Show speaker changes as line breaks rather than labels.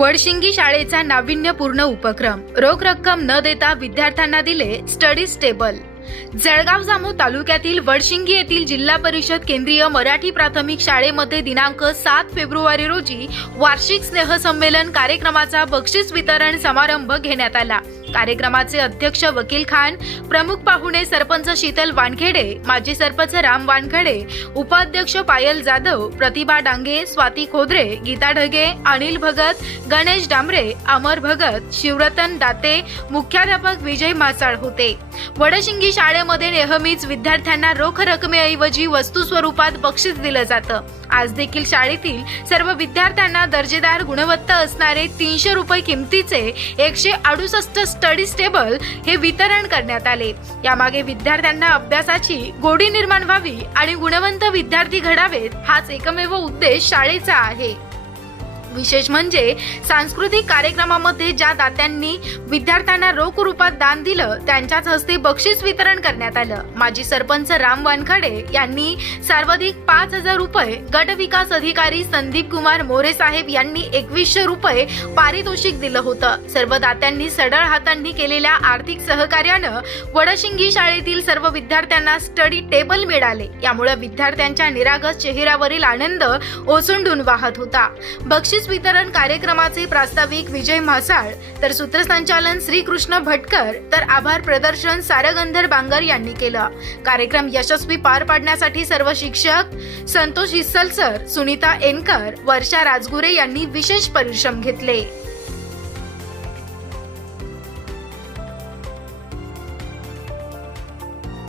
वडशिंगी शाळेचा नाविन्यपूर्ण उपक्रम. रोख रक्कम न देता विद्यार्थ्यांना दिले स्टडी स्टेबल जळगाव जामू तालुक्यातील वडशिंगी येथील जिल्हा परिषद केंद्रीय मराठी प्राथमिक शाळेमध्ये दिनांक सात फेब्रुवारी रोजी वार्षिक स्नेहसंमेलन कार्यक्रमाचा बक्षीस वितरण समारंभ घेण्यात आला. कार्यक्रमाचे अध्यक्ष वकील खान प्रमुख पाहुणे सरपंच शीतल वानखेडे माजी सरपंच राम वानखेडे उपाध्यक्ष पायल जाधव प्रतिभा डांगे स्वाती खोदरे गीता ढगे अनिल भगत गणेश डांबरे अमर भगत शिवरतन दाते मुख्याध्यापक विजय मासाळ होते. वडशिंगी शाळेमध्ये नेहमीच विद्यार्थ्यांना रोख रकमेऐवजी वस्तू स्वरूपात बक्षीस दिलं जातं. आज देखील शाळेतील सर्व विद्यार्थ्यांना दर्जेदार गुणवत्ता असणारे तीनशे रुपये किमतीचे एकशे अडुसष्ट स्टडी स्टेबल हे वितरण करण्यात आले. यामागे विद्यार्थ्यांना अभ्यासाची गोडी निर्माण व्हावी आणि गुणवंत विद्यार्थी घडावेत हाच एकमेव उद्देश शाळेचा आहे. विशेष म्हणजे सांस्कृतिक कार्यक्रमामध्ये ज्या दात्यांनी विद्यार्थ्यांना रोख रूपात दान दिलं त्यांच्याच हस्ते बक्षीस वितरण करण्यात आलं. माजी सरपंच राम वानखडे यांनी सर्वाधिक पाच हजार रुपये गट विकास अधिकारी संदीप कुमार मोरे साहेब यांनी एकवीसशे रुपये पारितोषिक दिलं होतं. सर्व दात्यांनी सडळ हातांनी केलेल्या आर्थिक सहकार्यानं वडशिंगी शाळेतील सर्व विद्यार्थ्यांना स्टडी टेबल मिळाले. यामुळे विद्यार्थ्यांच्या निरागस चेहऱ्यावरील आनंद ओसंडून वाहत होता. बक्षीस वितरण कार्यक्रमाचे प्रास्ताविक विजय म्हासाळ तर सूत्रसंचालन श्रीकृष्ण भटकर तर आभार प्रदर्शन सारगंधर बांगर यांनी केलं. कार्यक्रम यशस्वी पार पाडण्यासाठी सर्व शिक्षक संतोष हिस्सल सर सुनीता एनकर वर्षा राजगुरे यांनी विशेष परिश्रम घेतले.